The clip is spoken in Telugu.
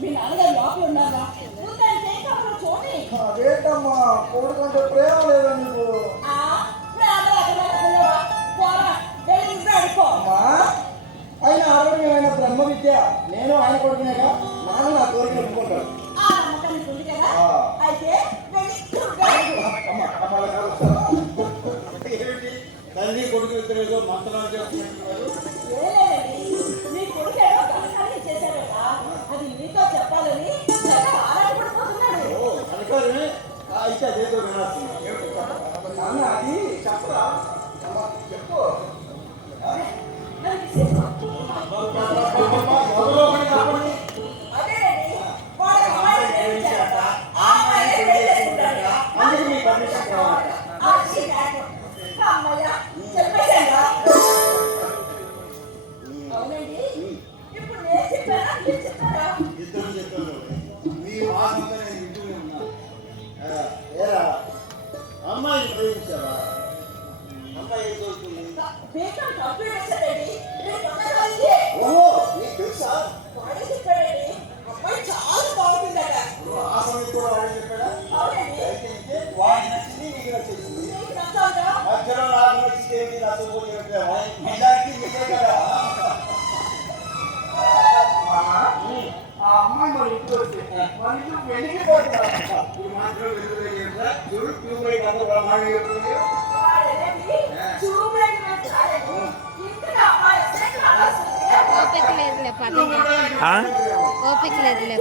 మీ నాన్నగారు లోపల ఉన్నారా? అదేంటమ్మా కొడుకుంటే ప్రేమ లేదా నీకు? అమ్మా ఆయన ఆరోగ్యమైన బ్రహ్మ విద్య. నేను ఆయన కొడుకునేగా, నాన్న నా కోరిక ఒప్పుకుంటాడు. తల్లి కొడుకు ఇద్దరు మంత్రాలు చేస్తున్నారు. అయితే అదేదో నాన్న అది చెప్పరా? చెప్పు. అందుకు మీ పర్మిషన్ కావాలి. ఇద్దరు చెప్పారు. మీ వాసంతా నేను వింటూనే ఉన్నాను. ఏరా అమ్మాయిని ప్రేమించావా? అమ్మాయి ఏం చదువుతుంది? ఓహో నీకు తెలుసా? ఆ సమయం కూడా వాడే చెప్పాడా? అయితే వాడికి నచ్చింది, నీకు నచ్చింది. మధ్యలో నాకు నచ్చితే నచ్చబోయి మెజారిటీ మీదే కదా. ఆ అమ్మాయి మరి ఇంటికి వస్తే మన ఇంట్లో వెలిగిపోతున్నారు. ఇప్పుడు మాత్రం వెళ్తుందా? చూడు ట్యూబ్లైట్ అందరూ బ్రహ్మాండంగా చెప్తుంది. ఓపిక లేదులే